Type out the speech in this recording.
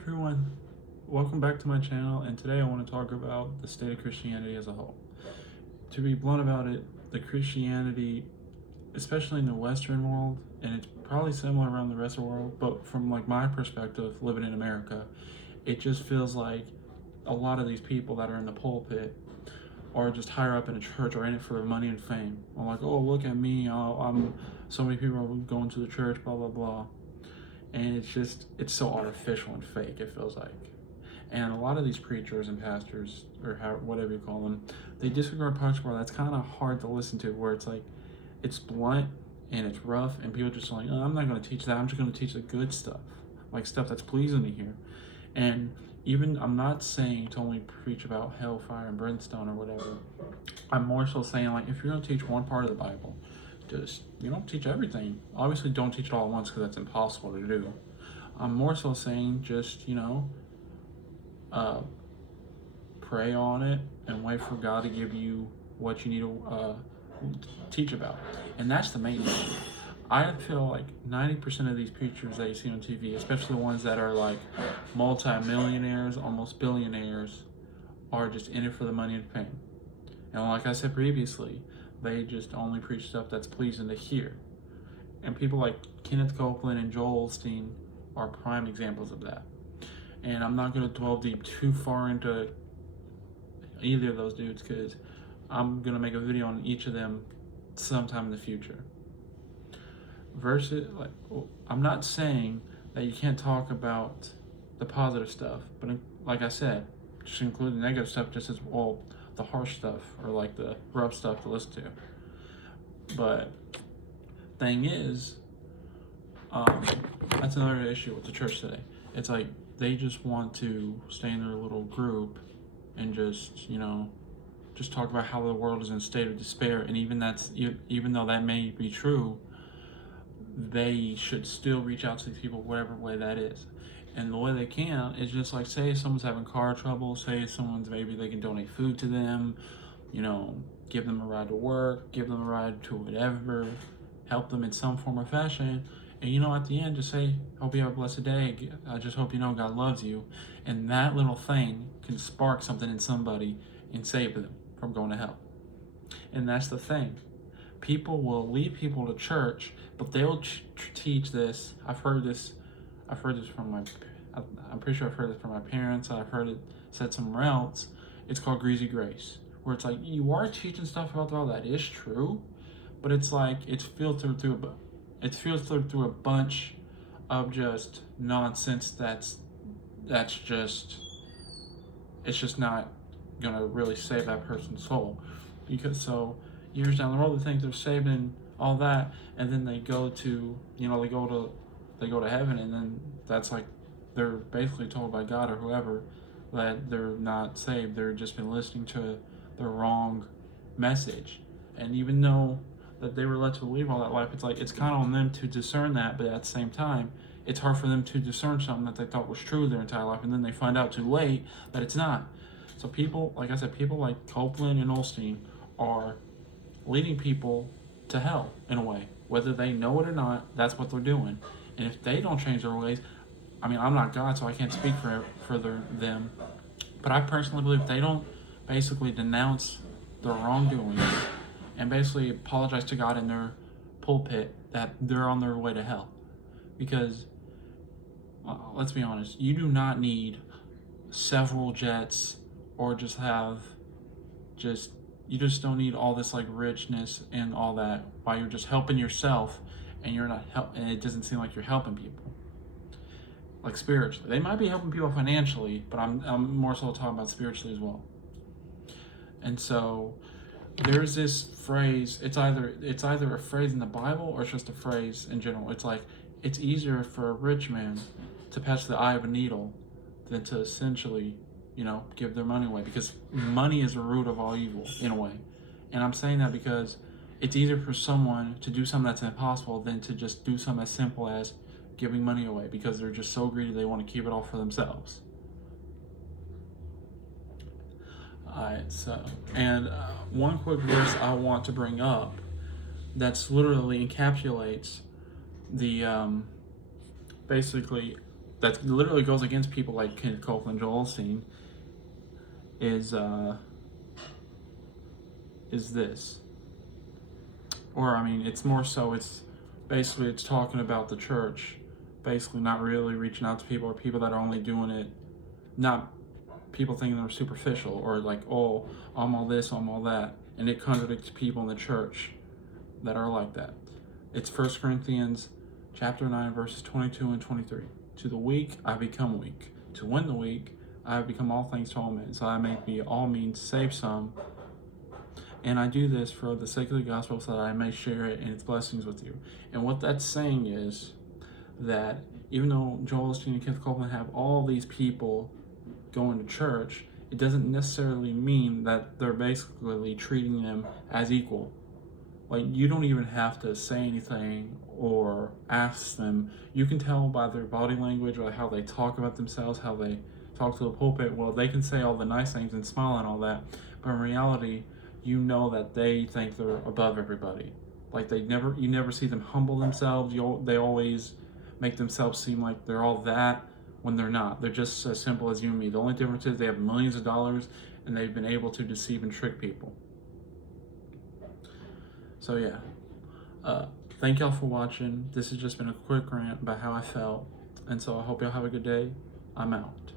everyone, welcome back to my channel, and today I want to talk about the state of Christianity as a whole. To be blunt about it, the Christianity, especially in the Western world, and it's probably similar around the rest of the world, but from like my perspective, living in America, it just feels like a lot of these people that are in the pulpit are just higher up in a church or in it for money and fame. I'm like, oh, look at me, I'm so many people are going to the church, blah blah blah. And it's so artificial and fake, it feels like. And a lot of these preachers and pastors, or whatever you call them, they disregard parts where that's kind of hard to listen to, where it's like it's blunt and it's rough, and people just like, oh, I'm not going to teach that, I'm just going to teach the good stuff, like stuff that's pleasing to hear. And even, I'm not saying to only preach about hellfire and brimstone or whatever. I'm more so saying, like, if you're going to teach one part of the Bible, just, you don't teach everything. Obviously don't teach it all at once, because that's impossible to do. I'm more so saying, just, pray on it and wait for God to give you what you need to teach about. And that's the main thing. I feel like 90% of these preachers that you see on TV, especially the ones that are like multi-millionaires, almost billionaires, are just in it for the money and fame. And like I said previously, they just only preach stuff that's pleasing to hear. And people like Kenneth Copeland and Joel Osteen are prime examples of that. And I'm not going to dwell deep too far into either of those dudes, because I'm going to make a video on each of them sometime in the future. I'm not saying that you can't talk about the positive stuff, but like I said, just include the negative stuff just as well, the harsh stuff or like the rough stuff to listen to. But thing is, that's another issue with the church today. It's like they just want to stay in their little group and just talk about how the world is in a state of despair. And even though that may be true, they should still reach out to these people whatever way that is. And the way they can is just like, say someone's having car trouble, say maybe they can donate food to them, give them a ride to work, give them a ride to whatever, help them in some form or fashion. And at the end, just say, hope you have a blessed day. I just hope you know God loves you. And that little thing can spark something in somebody and save them from going to hell. And that's the thing. People will lead people to church, but they'll teach this. I'm pretty sure I've heard it from my parents. I've heard it said somewhere else. It's called greasy grace, where it's like, you are teaching stuff about all that is true, but it's like it's filtered through a bunch of just nonsense it's just not gonna really save that person's soul. Because so years down the road they think they're saving all that, and then they go to heaven, and then that's like they're basically told by God or whoever that they're not saved. They've just been listening to the wrong message. And even though that they were led to believe all that life, it's like it's kind of on them to discern that, but at the same time it's hard for them to discern something that they thought was true their entire life, and then they find out too late that it's not. So people, like I said, people like Copeland and Osteen are leading people to hell in a way. Whether they know it or not, that's what they're doing. And if they don't change their ways, I mean, I'm not God, so I can't speak for them, but I personally believe if they don't basically denounce their wrongdoings and basically apologize to God in their pulpit, that they're on their way to hell. Because let's be honest, you do not need several jets or you just don't need all this like richness and all that while you're just helping yourself, and and it doesn't seem like you're helping people like spiritually. They might be helping people financially, but I'm more so talking about spiritually as well. And so there's this phrase, it's either a phrase in the Bible or it's just a phrase in general. It's like, it's easier for a rich man to pass the eye of a needle than to essentially give their money away, because money is the root of all evil in a way. And I'm saying that because it's easier for someone to do something that's impossible than to just do something as simple as giving money away, because they're just so greedy they want to keep it all for themselves. Alright, so, and one quick verse I want to bring up that's literally encapsulates the basically that literally goes against people like Kenneth Copeland, Joel Osteen, is this. Or I mean, it's more so. It's basically it's talking about the church, basically not really reaching out to people, or people that are only doing it, not people thinking they're superficial, or like, oh, I'm all this, I'm all that, and it contradicts people in the church that are like that. It's 1 Corinthians chapter 9, verses 22 and 23. To the weak I become weak, to win the weak I have become all things to all men, so I may be all means save some. And I do this for the sake of the gospel, so that I may share it and its blessings with you. And what that's saying is that even though Joel Osteen and Kenneth Copeland have all these people going to church, it doesn't necessarily mean that they're basically treating them as equal. Like, you don't even have to say anything or ask them. You can tell by their body language, or how they talk about themselves, how they talk to the pulpit. Well, they can say all the nice things and smile and all that, but in reality, you know that they think they're above everybody. Like, you never see them humble themselves. They always make themselves seem like they're all that when they're not. They're just as simple as you and me. The only difference is they have millions of dollars and they've been able to deceive and trick people. So yeah, thank y'all for watching. This has just been a quick rant about how I felt, and so I hope y'all have a good day. I'm out.